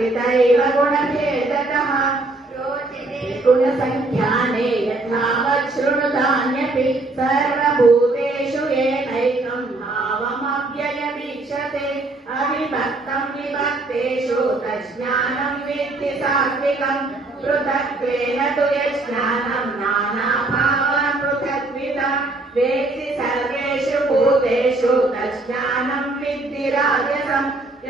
त्रिदैव गुणभेदकः गुणसङ्ख्याने यथावत् शृणुधान्यपि सर्वभूतेषु येनैकम् भावमव्ययवीक्षते। अविभक्तम् विभक्तेषु तज्ज्ञानम् वेत्तिसात्विकम् पृथक्त्वेन तु यज्ज्ञानम् नानाभावन पृथक्विता वेत्ति सर्वेषु भूतेषु तज्ज्ञानम् विद्धिराज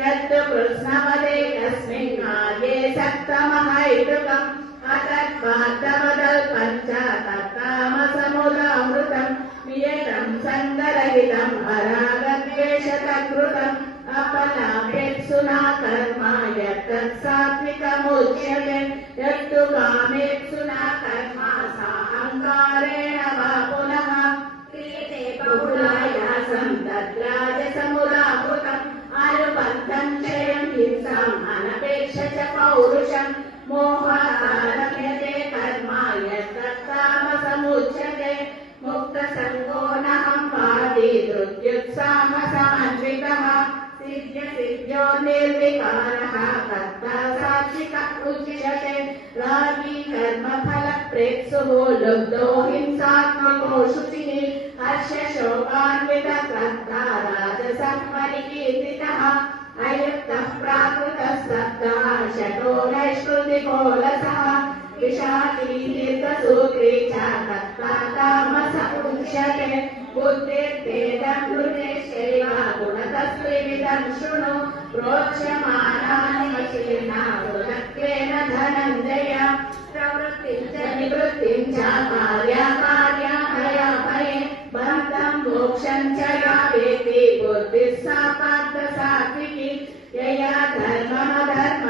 राजसम् यत् कृष्णपदे कस्मिन् कार्ये सक्तमहैतुकम् अतत्पार्थमदल्पम् च तत्तामसमुदामृतम् वियतम् सङ्गरहितम् अरागद्वेषतकृतम् अपलाभेत्सुना कर्म यत्तत् सात्विकमुच्यते यत्तु कामेत्सुना कर्म साहङ्कारेण वा पुनः क्रियते बहुलायासम् तद्राजसमुदाहृतम् सिद्ध्यो निर्विकारः कर्ता सात्विक उच्यते रागी कर्मफलप्रेप्सुः लुब्धो हिंसात्मको शुचिः हर्षशोकान्वितकर्ता राजसः परिकीर्तितः अयुक्तः प्राकृतः सत्ता, शतो नैष्कृतिकोलसः। विषादी दीर्घसूत्री च कर्ता तामस उच्यते बुद्धिर्भेदं हृदेशैव गुणतस्त्रिविधं शृणु प्रोच्यमानानि वचेना पृथक्त्वेन धनञ्जय प्रवृत्तिं च निवृत्तिं च कार्याकार्याभयाभये बन्धं मोक्षं च या वेति बुद्धिः सा पार्थ सात्विकी यया धर्ममधर्म